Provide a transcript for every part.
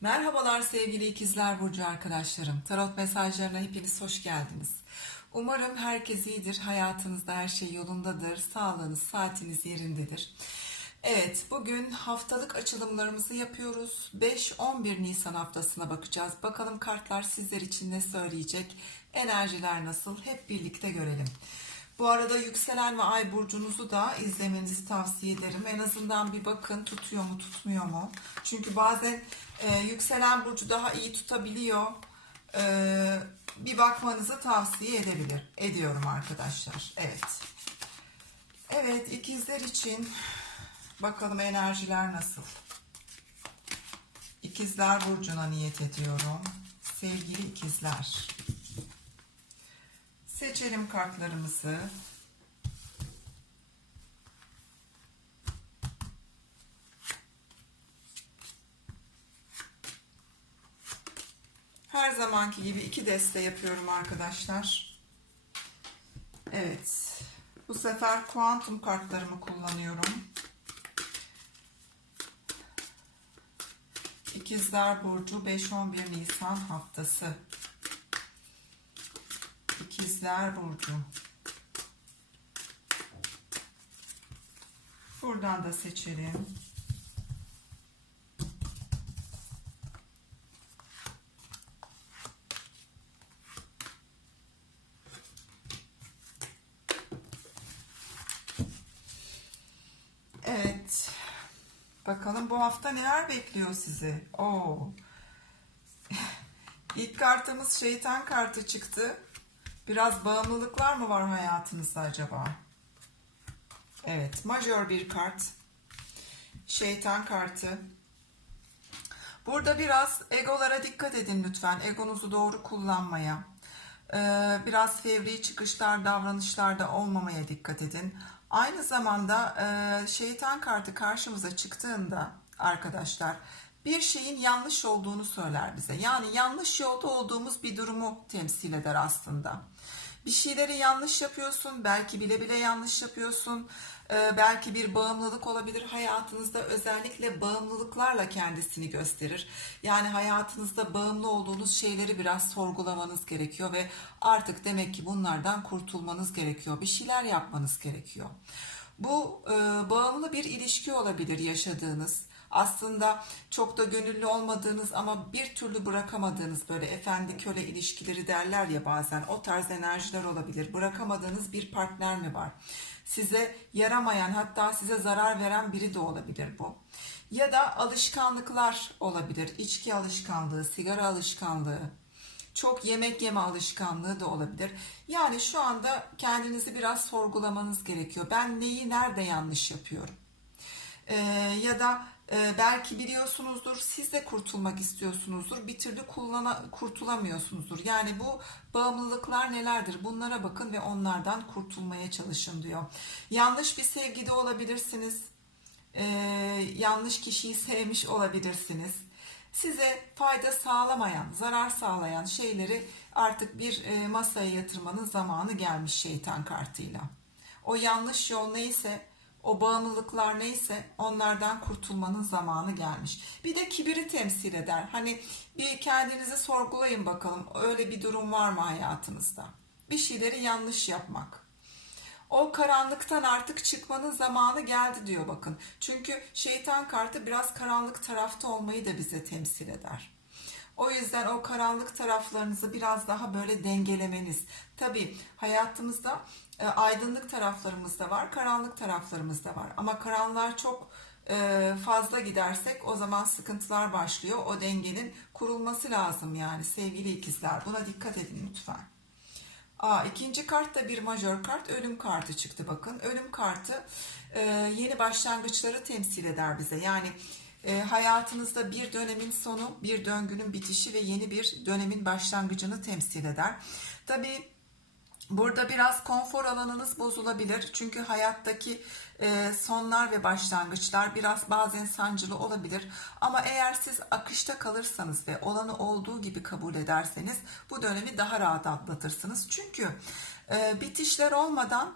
Merhabalar sevgili ikizler burcu arkadaşlarım. Tarot mesajlarına hepiniz hoş geldiniz. Umarım herkes iyidir, hayatınızda her şey yolundadır, sağlığınız, saatiniz yerindedir. Evet, bugün haftalık açılımlarımızı yapıyoruz. 5-11 Nisan haftasına bakacağız. Bakalım kartlar sizler için ne söyleyecek, enerjiler nasıl hep birlikte görelim. Bu arada yükselen ve ay burcunuzu da izlemenizi tavsiye ederim. En azından bir bakın tutuyor mu tutmuyor mu? Çünkü bazen e, yükselen burcu daha iyi tutabiliyor. E, bir bakmanızı tavsiye edebilir. Ediyorum arkadaşlar. Evet. Evet ikizler için bakalım enerjiler nasıl? İkizler burcuna niyet ediyorum. Sevgili ikizler. Seçelim kartlarımızı. Her zamanki gibi iki deste yapıyorum arkadaşlar. Evet. Bu sefer kuantum kartlarımı kullanıyorum. İkizler Burcu 5-11 Nisan haftası. İkizler Burcu. Buradan da seçelim. Evet. Bakalım bu hafta neler bekliyor sizi? Oo. İlk kartımız şeytan kartı çıktı. Biraz bağımlılıklar mı var hayatınızda acaba? Evet, majör bir kart. Şeytan kartı. Burada biraz egolara dikkat edin lütfen. Egonuzu doğru kullanmaya. Ee, biraz fevri çıkışlar, davranışlarda olmamaya dikkat edin. Aynı zamanda e, şeytan kartı karşımıza çıktığında arkadaşlar bir şeyin yanlış olduğunu söyler bize. Yani yanlış yolda olduğumuz bir durumu temsil eder aslında. Bir şeyleri yanlış yapıyorsun, belki bile bile yanlış yapıyorsun. Ee, belki bir bağımlılık olabilir hayatınızda özellikle bağımlılıklarla kendisini gösterir. Yani hayatınızda bağımlı olduğunuz şeyleri biraz sorgulamanız gerekiyor ve artık demek ki bunlardan kurtulmanız gerekiyor. Bir şeyler yapmanız gerekiyor. Bu e, bağımlı bir ilişki olabilir yaşadığınız. Aslında çok da gönüllü olmadığınız ama bir türlü bırakamadığınız böyle efendi köle ilişkileri derler ya bazen o tarz enerjiler olabilir. Bırakamadığınız bir partner mi var? Size yaramayan hatta size zarar veren biri de olabilir bu. Ya da alışkanlıklar olabilir. İçki alışkanlığı, sigara alışkanlığı, çok yemek yeme alışkanlığı da olabilir. Yani şu anda kendinizi biraz sorgulamanız gerekiyor. Ben neyi nerede yanlış yapıyorum? Ee, ya da e, belki biliyorsunuzdur siz de kurtulmak istiyorsunuzdur bir türlü kullana, kurtulamıyorsunuzdur. Yani bu bağımlılıklar nelerdir bunlara bakın ve onlardan kurtulmaya çalışın diyor. Yanlış bir sevgide olabilirsiniz. Ee, yanlış kişiyi sevmiş olabilirsiniz size fayda sağlamayan, zarar sağlayan şeyleri artık bir e, masaya yatırmanın zamanı gelmiş şeytan kartıyla. O yanlış yol neyse, o bağımlılıklar neyse onlardan kurtulmanın zamanı gelmiş. Bir de kibiri temsil eder. Hani bir kendinizi sorgulayın bakalım. Öyle bir durum var mı hayatınızda? Bir şeyleri yanlış yapmak. O karanlıktan artık çıkmanın zamanı geldi diyor bakın. Çünkü şeytan kartı biraz karanlık tarafta olmayı da bize temsil eder. O yüzden o karanlık taraflarınızı biraz daha böyle dengelemeniz. Tabi hayatımızda e, aydınlık taraflarımız da var, karanlık taraflarımız da var. Ama karanlığa çok e, fazla gidersek o zaman sıkıntılar başlıyor. O dengenin kurulması lazım yani sevgili ikizler. Buna dikkat edin lütfen. Aa, ikinci kart da bir majör kart. Ölüm kartı çıktı bakın. Ölüm kartı e, yeni başlangıçları temsil eder bize. Yani e, hayatınızda bir dönemin sonu, bir döngünün bitişi ve yeni bir dönemin başlangıcını temsil eder. Tabii Burada biraz konfor alanınız bozulabilir. Çünkü hayattaki e, sonlar ve başlangıçlar biraz bazen sancılı olabilir. Ama eğer siz akışta kalırsanız ve olanı olduğu gibi kabul ederseniz bu dönemi daha rahat atlatırsınız. Çünkü e, bitişler olmadan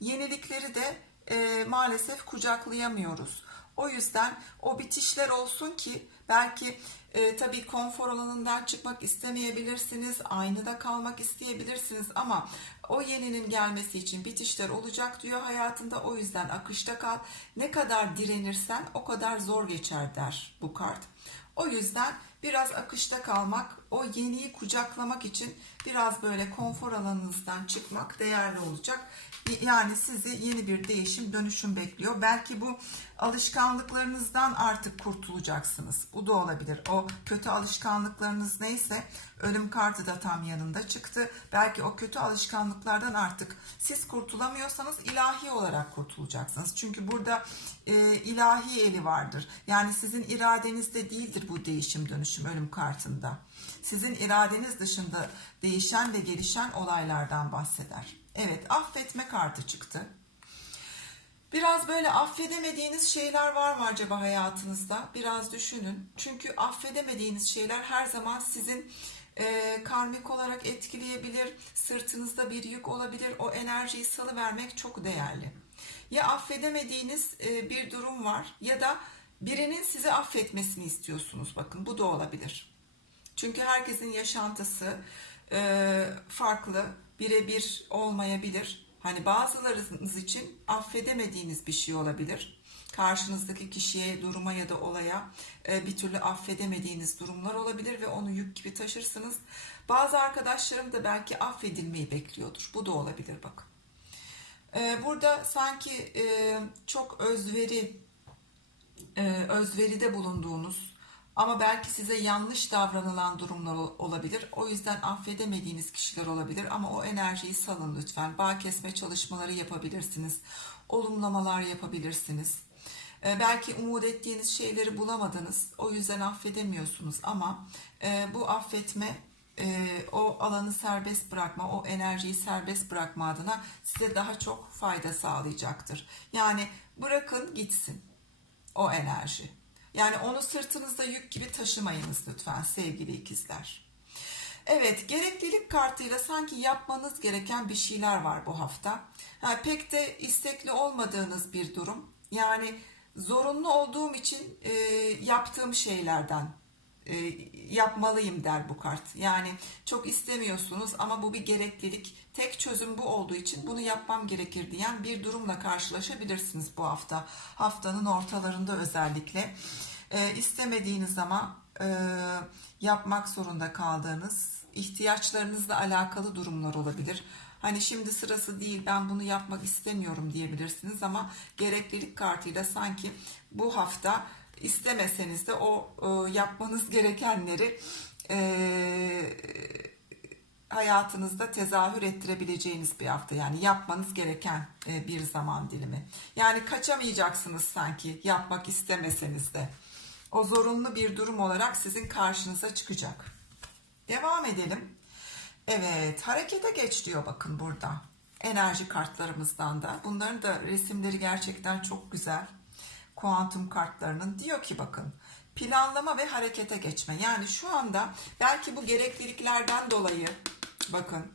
yenilikleri de e, maalesef kucaklayamıyoruz. O yüzden o bitişler olsun ki belki E, tabii konfor alanından çıkmak istemeyebilirsiniz, aynıda kalmak isteyebilirsiniz ama o yeninin gelmesi için bitişler olacak diyor hayatında. O yüzden akışta kal. Ne kadar direnirsen o kadar zor geçer der bu kart. O yüzden biraz akışta kalmak, o yeniyi kucaklamak için biraz böyle konfor alanınızdan çıkmak değerli olacak. Yani sizi yeni bir değişim, dönüşüm bekliyor. Belki bu alışkanlıklarınızdan artık kurtulacaksınız. Bu da olabilir. O kötü alışkanlıklarınız neyse ölüm kartı da tam yanında çıktı. Belki o kötü alışkanlıklardan artık siz kurtulamıyorsanız ilahi olarak kurtulacaksınız. Çünkü burada e, ilahi eli vardır. Yani sizin iradenizde değildir bu değişim, dönüşüm ölüm kartında. Sizin iradeniz dışında değişen ve gelişen olaylardan bahseder. Evet, affetme kartı çıktı. Biraz böyle affedemediğiniz şeyler var mı acaba hayatınızda? Biraz düşünün. Çünkü affedemediğiniz şeyler her zaman sizin e, karmik olarak etkileyebilir. Sırtınızda bir yük olabilir. O enerjiyi salıvermek çok değerli. Ya affedemediğiniz e, bir durum var ya da birinin sizi affetmesini istiyorsunuz. Bakın bu da olabilir. Çünkü herkesin yaşantısı e, farklı, birebir olmayabilir. Hani bazılarınız için affedemediğiniz bir şey olabilir. Karşınızdaki kişiye, duruma ya da olaya e, bir türlü affedemediğiniz durumlar olabilir ve onu yük gibi taşırsınız. Bazı arkadaşlarım da belki affedilmeyi bekliyordur. Bu da olabilir bakın. E, burada sanki e, çok özveri, özveride bulunduğunuz ama belki size yanlış davranılan durumlar olabilir. O yüzden affedemediğiniz kişiler olabilir ama o enerjiyi salın lütfen. Bağ kesme çalışmaları yapabilirsiniz. Olumlamalar yapabilirsiniz. Ee, belki umut ettiğiniz şeyleri bulamadınız. O yüzden affedemiyorsunuz ama e, bu affetme e, o alanı serbest bırakma, o enerjiyi serbest bırakma adına size daha çok fayda sağlayacaktır. Yani bırakın gitsin o enerji. Yani onu sırtınızda yük gibi taşımayınız lütfen sevgili ikizler. Evet, gereklilik kartıyla sanki yapmanız gereken bir şeyler var bu hafta. Ha, pek de istekli olmadığınız bir durum. Yani zorunlu olduğum için e, yaptığım şeylerden e, yapmalıyım der bu kart. Yani çok istemiyorsunuz ama bu bir gereklilik. Tek çözüm bu olduğu için bunu yapmam gerekir diyen bir durumla karşılaşabilirsiniz bu hafta. Haftanın ortalarında özellikle. E, istemediğiniz ama e, yapmak zorunda kaldığınız ihtiyaçlarınızla alakalı durumlar olabilir. Hani şimdi sırası değil ben bunu yapmak istemiyorum diyebilirsiniz ama gereklilik kartıyla sanki bu hafta istemeseniz de o e, yapmanız gerekenleri e, hayatınızda tezahür ettirebileceğiniz bir hafta. Yani yapmanız gereken e, bir zaman dilimi. Yani kaçamayacaksınız sanki yapmak istemeseniz de. O zorunlu bir durum olarak sizin karşınıza çıkacak. Devam edelim. Evet harekete geç diyor bakın burada. Enerji kartlarımızdan da. Bunların da resimleri gerçekten çok güzel kuantum kartlarının diyor ki bakın planlama ve harekete geçme. Yani şu anda belki bu gerekliliklerden dolayı bakın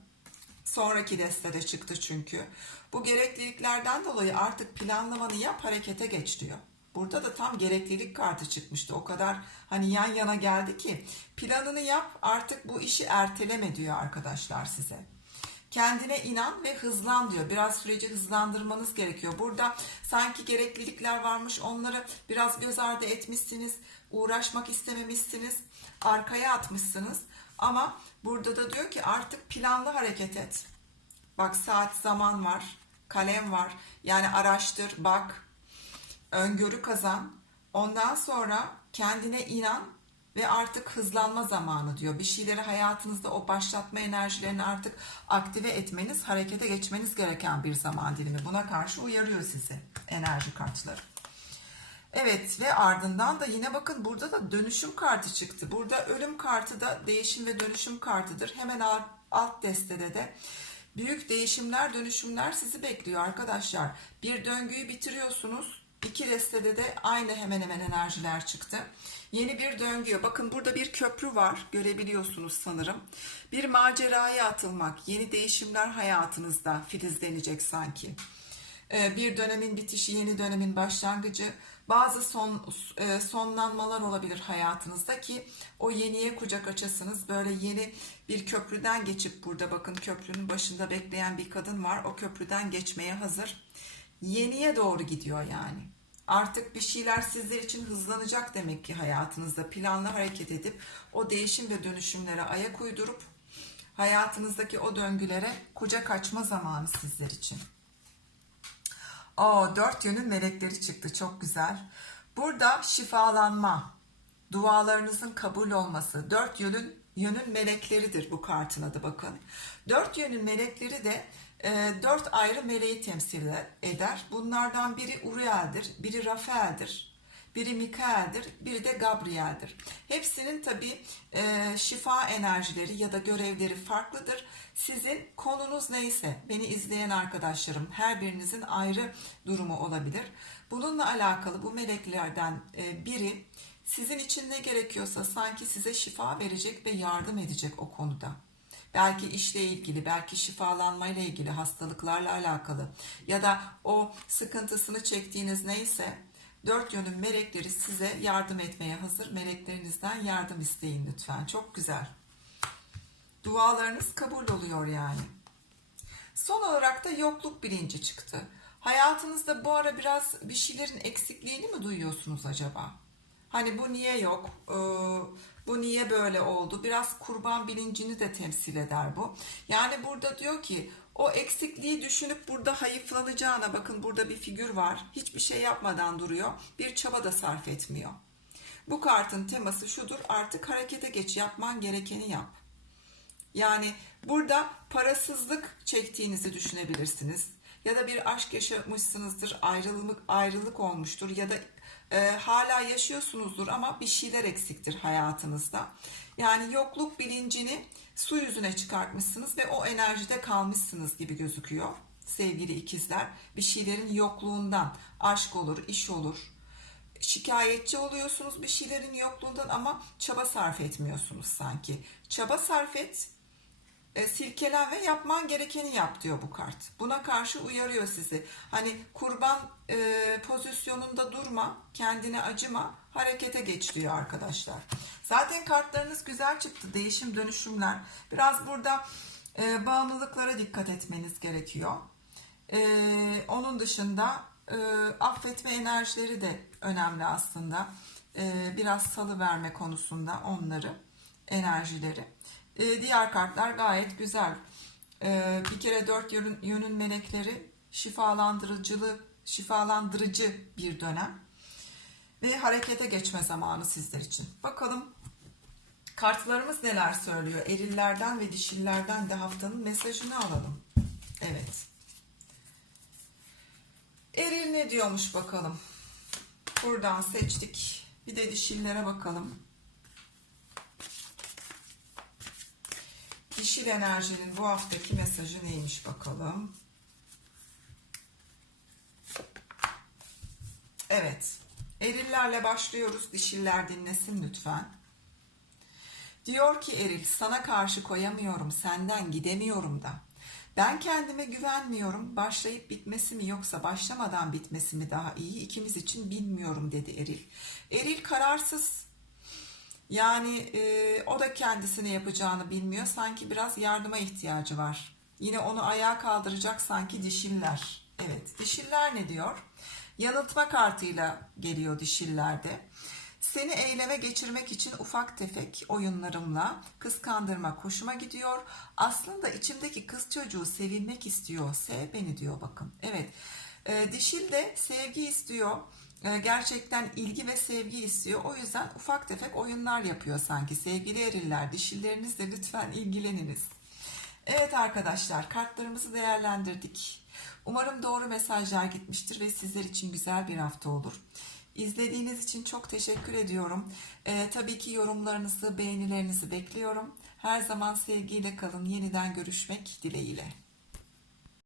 sonraki destede çıktı çünkü. Bu gerekliliklerden dolayı artık planlamanı yap harekete geç diyor. Burada da tam gereklilik kartı çıkmıştı. O kadar hani yan yana geldi ki planını yap artık bu işi erteleme diyor arkadaşlar size. Kendine inan ve hızlan diyor. Biraz süreci hızlandırmanız gerekiyor. Burada sanki gereklilikler varmış. Onları biraz göz ardı etmişsiniz. Uğraşmak istememişsiniz. Arkaya atmışsınız. Ama burada da diyor ki artık planlı hareket et. Bak saat zaman var. Kalem var. Yani araştır, bak. Öngörü kazan. Ondan sonra kendine inan ve artık hızlanma zamanı diyor. Bir şeyleri hayatınızda o başlatma enerjilerini artık aktive etmeniz, harekete geçmeniz gereken bir zaman dilimi. Buna karşı uyarıyor sizi enerji kartları. Evet ve ardından da yine bakın burada da dönüşüm kartı çıktı. Burada ölüm kartı da değişim ve dönüşüm kartıdır. Hemen alt destede de büyük değişimler, dönüşümler sizi bekliyor arkadaşlar. Bir döngüyü bitiriyorsunuz. İki destede de aynı hemen hemen enerjiler çıktı. Yeni bir döngü. Bakın burada bir köprü var. Görebiliyorsunuz sanırım. Bir maceraya atılmak. Yeni değişimler hayatınızda filizlenecek sanki. Ee, bir dönemin bitişi, yeni dönemin başlangıcı. Bazı son e, sonlanmalar olabilir hayatınızda ki o yeniye kucak açasınız. Böyle yeni bir köprüden geçip burada bakın köprünün başında bekleyen bir kadın var. O köprüden geçmeye hazır. Yeniye doğru gidiyor yani. Artık bir şeyler sizler için hızlanacak demek ki hayatınızda. Planlı hareket edip o değişim ve dönüşümlere ayak uydurup hayatınızdaki o döngülere kucak açma zamanı sizler için. O dört yönün melekleri çıktı çok güzel. Burada şifalanma, dualarınızın kabul olması, dört yönün yönün melekleridir bu kartın adı bakın. Dört yönün melekleri de e, dört ayrı meleği temsil eder. Bunlardan biri Uriel'dir, biri Rafael'dir, biri Mikael'dir, biri de Gabriel'dir. Hepsinin tabi e, şifa enerjileri ya da görevleri farklıdır. Sizin konunuz neyse, beni izleyen arkadaşlarım, her birinizin ayrı durumu olabilir. Bununla alakalı bu meleklerden e, biri sizin için ne gerekiyorsa sanki size şifa verecek ve yardım edecek o konuda. Belki işle ilgili, belki şifalanmayla ilgili, hastalıklarla alakalı ya da o sıkıntısını çektiğiniz neyse dört yönün melekleri size yardım etmeye hazır. Meleklerinizden yardım isteyin lütfen. Çok güzel. Dualarınız kabul oluyor yani. Son olarak da yokluk bilinci çıktı. Hayatınızda bu ara biraz bir şeylerin eksikliğini mi duyuyorsunuz acaba? Hani bu niye yok? Ee, bu niye böyle oldu? Biraz kurban bilincini de temsil eder bu. Yani burada diyor ki o eksikliği düşünüp burada hayıflanacağına bakın burada bir figür var. Hiçbir şey yapmadan duruyor. Bir çaba da sarf etmiyor. Bu kartın teması şudur. Artık harekete geç. Yapman gerekeni yap. Yani burada parasızlık çektiğinizi düşünebilirsiniz. Ya da bir aşk yaşamışsınızdır, ayrılık ayrılık olmuştur ya da e, hala yaşıyorsunuzdur ama bir şeyler eksiktir hayatınızda. Yani yokluk bilincini su yüzüne çıkartmışsınız ve o enerjide kalmışsınız gibi gözüküyor sevgili ikizler. Bir şeylerin yokluğundan, aşk olur, iş olur. Şikayetçi oluyorsunuz bir şeylerin yokluğundan ama çaba sarf etmiyorsunuz sanki. Çaba sarf et, e, silkelen ve yapman gerekeni yap diyor bu kart. Buna karşı uyarıyor sizi. Hani kurban e, pozisyonunda durma, kendine acıma, harekete geç diyor arkadaşlar. Zaten kartlarınız güzel çıktı. Değişim, dönüşümler. Biraz burada e, bağımlılıklara dikkat etmeniz gerekiyor. E, onun dışında e, affetme enerjileri de önemli aslında. E, biraz salı verme konusunda onları, enerjileri. E, diğer kartlar gayet güzel. E, bir kere dört yönün, yönün melekleri şifalandırıcılı, şifalandırıcı bir dönem. Ve harekete geçme zamanı sizler için. Bakalım kartlarımız neler söylüyor? Erillerden ve dişillerden de haftanın mesajını alalım. Evet. Eril ne diyormuş bakalım. Buradan seçtik. Bir de dişillere bakalım. Dişil enerjinin bu haftaki mesajı neymiş bakalım. Evet. Erillerle başlıyoruz. Dişiller dinlesin lütfen. Diyor ki Eril, sana karşı koyamıyorum, senden gidemiyorum da. Ben kendime güvenmiyorum. Başlayıp bitmesi mi yoksa başlamadan bitmesi mi daha iyi ikimiz için bilmiyorum dedi Eril. Eril kararsız. Yani e, o da kendisine yapacağını bilmiyor. Sanki biraz yardıma ihtiyacı var. Yine onu ayağa kaldıracak sanki dişiller. Evet, dişiller ne diyor? Yanıltma kartıyla geliyor dişillerde. Seni eyleme geçirmek için ufak tefek oyunlarımla kıskandırma hoşuma gidiyor. Aslında içimdeki kız çocuğu sevilmek istiyor. Sev beni diyor bakın. Evet. E, dişil de sevgi istiyor. E, gerçekten ilgi ve sevgi istiyor. O yüzden ufak tefek oyunlar yapıyor sanki. Sevgili eriller, dişillerinizle lütfen ilgileniniz. Evet arkadaşlar, kartlarımızı değerlendirdik. Umarım doğru mesajlar gitmiştir ve sizler için güzel bir hafta olur. İzlediğiniz için çok teşekkür ediyorum. Ee, tabii ki yorumlarınızı, beğenilerinizi bekliyorum. Her zaman sevgiyle kalın. Yeniden görüşmek dileğiyle.